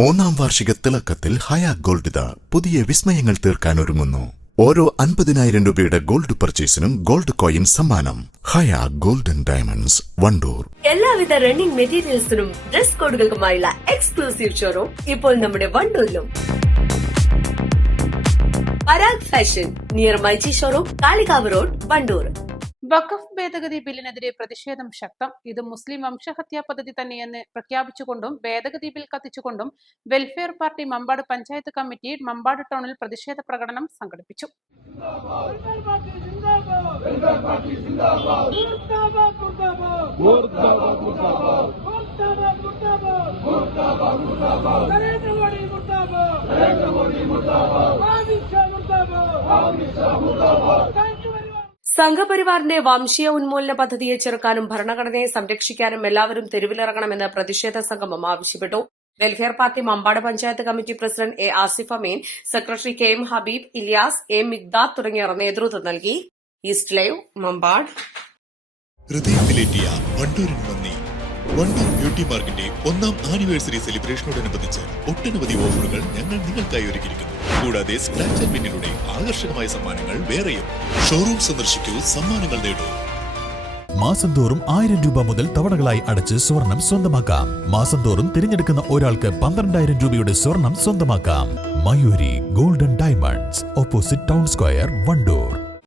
മൂന്നാം വാർഷിക തിളക്കത്തിൽ ഹയ ഗോൾഡ് പുതിയ വിസ്മയങ്ങൾ തീർക്കാൻ ഒരുങ്ങുന്നു. ഓരോ 50,000 രൂപയുടെ ഗോൾഡ് പർച്ചേസിനും ഗോൾഡ് കോയിൻ സമ്മാനം. Haya golden diamonds, Wandoor. എല്ലാവിധ റണ്ണിംഗ് മെറ്റീരിയൽസിനും ഡ്രസ് കോഡുകൾക്കുമായുള്ള എക്സ്ക്ലൂസീവ് ഷോറൂം ഇപ്പോൾ നമ്മുടെ വണ്ടൂരിലും. Parag fashion near myG showroom, Kalikavu road, Wandoor. വഖഫ് ഭേദഗതി ബില്ലിനെതിരെ പ്രതിഷേധം ശക്തം. ഇത് മുസ്ലിം വംശഹത്യാ പദ്ധതി തന്നെയെന്ന് പ്രഖ്യാപിച്ചുകൊണ്ടും ഭേദഗതി ബിൽ കത്തിച്ചുകൊണ്ടും welfare party Mambad panchayat committee Mambad ടൗണിൽ പ്രതിഷേധ പ്രകടനം സംഘടിപ്പിച്ചു. സംഘപരിവാറിന്റെ വംശീയ ഉന്മൂലന പദ്ധതിയെ ചെറുക്കാനും ഭരണഘടനയെ സംരക്ഷിക്കാനും എല്ലാവരും തെരുവിലിറങ്ങണമെന്ന് പ്രതിഷേധ സംഗമം ആവശ്യപ്പെട്ടു. Welfare party Mambad panchayat committee president A Asif Ameen, secretary K M Habeeb, Ilyas, A Migdad തുടങ്ങിയവർ നേതൃത്വം നൽകി. East live, Mambad. ഹൃദയത്തിലേറ്റിയ വണ്ടൂരിന് നന്ദി. വണ്ടൂർ ബ്യൂട്ടി മാർക്കിന്റെ 1ാം ആനിവേഴ്സറി സെലിബ്രേഷനോടനുബന്ധിച്ച് ഒട്ടനവധി ഓഫറുകൾ ഞങ്ങൾ നിങ്ങൾക്കായി ഒരുക്കിയിരിക്കുന്നു. കൂടാതെ സ്ക്രാച്ച് ആൻഡ് വിന്നിലൂടെ ആകർഷകമായ സമ്മാനങ്ങൾ വേറെയും. ഷോറൂം സന്ദർശിക്കൂ, സമ്മാനങ്ങൾ നേടൂ. മാസം തോറും 1000 രൂപ മുതൽ തവണകളായി അടച്ച് സ്വർണം സ്വന്തമാക്കാം. മാസം തോറും തിരഞ്ഞെടുക്കുന്ന ഒരാൾക്ക് 12,000 രൂപയുടെ സ്വർണം സ്വന്തമാക്കാം. Mayuri golden diamonds, opposite town square, Wandoor.